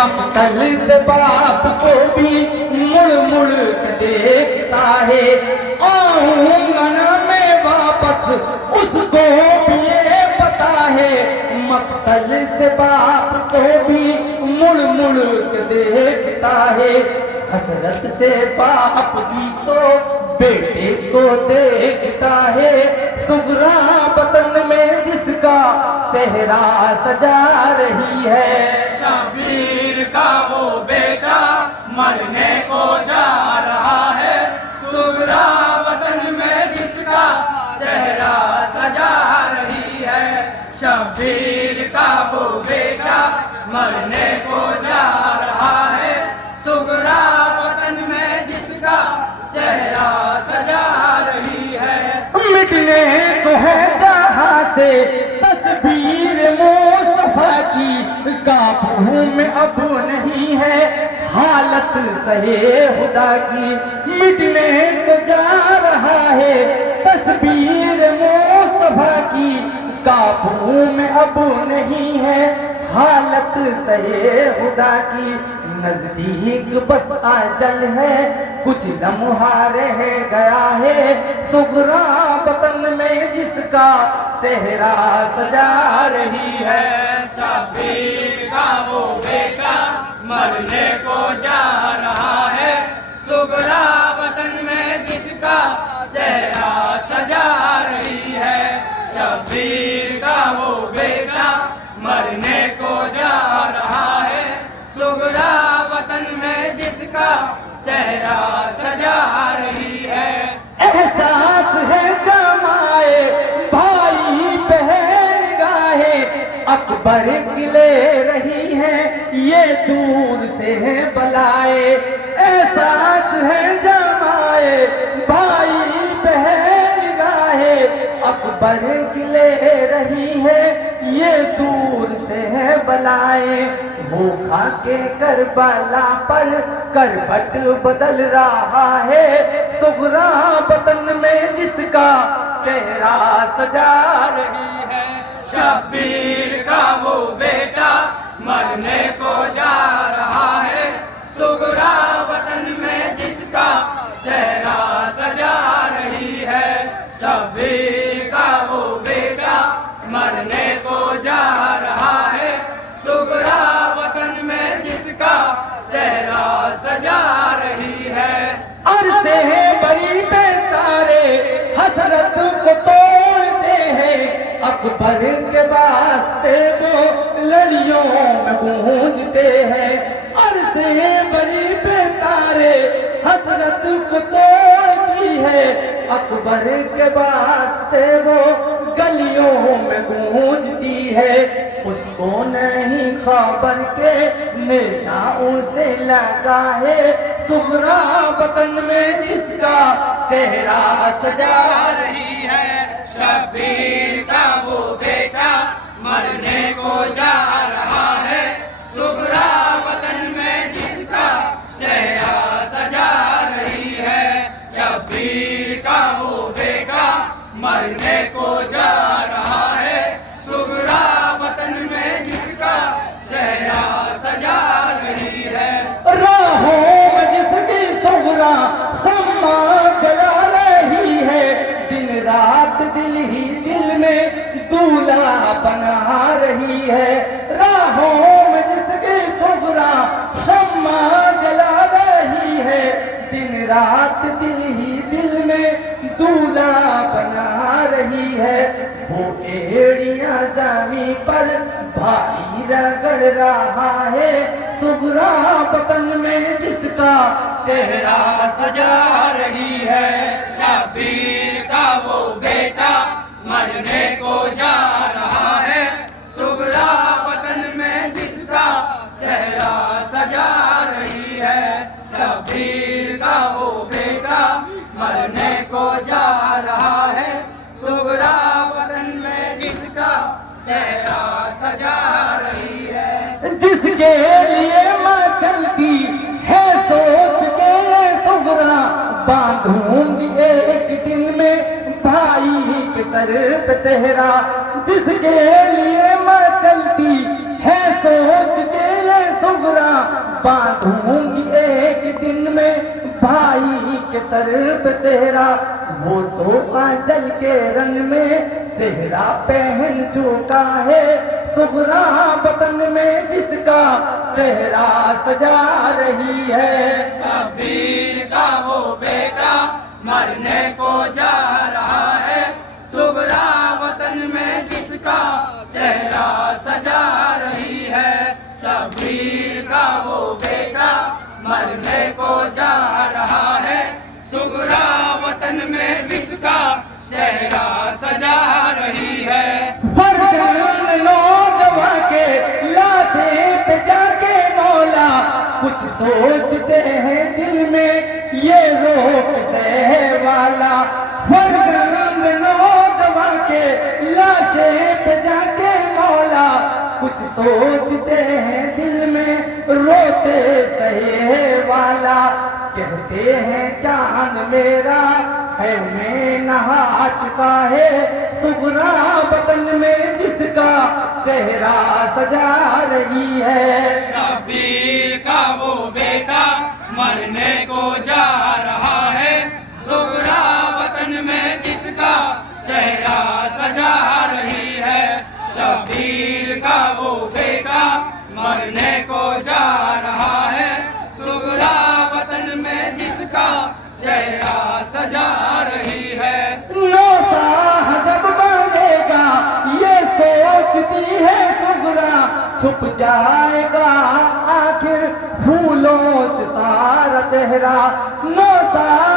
मक्तल से बाप को भी मुड़ मुड़ के देखता है। आऊंगा ना मैं वापस उसको भी ये पता है। मक्तल से बाप को भी मुड़ मुड़ के देखता है। हसरत से बाप भी तो बेटे को देखता है। सुगरा वतन में जिसका सेहरा सजा रही है। शब्बीर का वो बेटा मरने को जा रहा है। सुगरा वतन में जिसका सेहरा सजा रही है। शब्बीर का वो बेटा मरने को जा रहा है। सुगरा वतन में जिसका सेहरा सजा रही है। मिटने को है जहां से तस्वीर मुस्तफा की, काबू में अब नहीं है हालत सहे खुदा की। मिटने को जा रहा है तस्वीर मुस्तफा की, काबू में अब नहीं है हालत सहे खुदा की। नजदीक बस आजल है कुछ लम्हा रह गया है। सुगरा वतन में जिसका सेहरा सजा रही है। शब्बीर का वो बेटा मरने को जा रहा है। सुगरा वतन में जिसका सेहरा सजा रही है। शब्बीर का वो बेटा मरने को जा रहा है। सुगरा वतन में जिसका सेहरा सजा रही है। एहसास है जमाए भाई बहन गाहे, अकबर किले रही है ये दूर से है बलाए। एहसास है जमाए भाई बहन गाहे, अकबर किले रही है ये दूर से है बलाए। भूखा के करबला पर करबट बदल रहा है। सुगरा वतन में जिसका सेहरा सजा रही है। शब्बीर का वो बेटा मरने को जा रहा है। सुगरा वतन में जिसका सेहरा सजा रही है। शब्बीर का वो बेटा मरने को जा रहा है। सुगरा वतन में जिसका सेहरा सजा रही है। अरसे बड़ी बेतारे हसरत को तोड़ते हैं, अकबर के वास्ते वो लड़ियों में गूंजते हैं। अरसे बड़ी बेतारे हसरत को तोड़ती है, अकबर के वास्ते वो गलियों में गूंजती है। उसको नहीं खबर के नेजाओं से लगा है। सुगरा वतन में जिसका सेहरा सजा रही है। शब्बीर का वो बेटा मरने को जा रहा है। सुगरा वतन में जिसका सेहरा सजा रही है। शब्बीर का वो बेटा मरने को जा रहा है। सुगरा वतन में जिसका सेहरा सजा रही है। राहों में जिसकी सुगरा सम्मा जला रही है, दिन रात दिल ही दिल में दूल्हा बना रही है। राहों में जिसकी सुगरा सम्मा जला रही है, दिन रात दिल ही दिल में दूल्हा बना रही है। वो एड़ियां जमी पर भाई रगड़ रहा है। सुगरा वतन में जिसका सेहरा सजा रही है। शब्बीर का वो बेटा मरने को जा रहा है। सुगरा वतन में जिसका सेहरा सजा रही है। शब्बीर का वो बेटा मरने को जा रहा है। सुगरा वतन में जिसका सेहरा सजा रही है। जिसके लिए माँ चलती है सोच के सुगरा, बांधूंगी एक दिन में भाई के सर पे सेहरा। जिसके लिए माँ चलती है सोच के सुगरा, बांधूंगी एक दिन में भाई के सर पे सेहरा, वो तो आंचल के रंग में सेहरा पहन चुका है, सुगरा वतन में जिसका सेहरा सजा रही है। शब्बीर का वो बेटा मरने को जा रहा है, सुगरा वतन में जिसका सेहरा सजा रही है। शब्बीर का वो बेटा मरने को जा रहा है, सुगरा वतन में जिसका सेहरा सजा रही है। फर्जंद नौजवान के लाशे पे जाके मौला कुछ सोचते हैं दिल में ये रोक से वाला। फर्जंद नौजवान के लाशे पे जाके मौला कुछ सोचते हैं दिल में रोते सहे वाला। कहते हैं चांद मेरा है में नहा चुका है, सुगरा वतन में जिसका सेहरा सजा रही है। शब्बीर का वो बेटा मरने को जा रहा है, सुगरा वतन में जिसका सेहरा सजा रही है। शब्बीर का वो बेटा मरने को जा रहा है, सुगरा वतन में जिसका सेहरा सजा रही है। नौसाह जब बढ़ेगा ये सोचती है सुगरा, छुप जाएगा आखिर फूलों से सारा चेहरा। नौसाह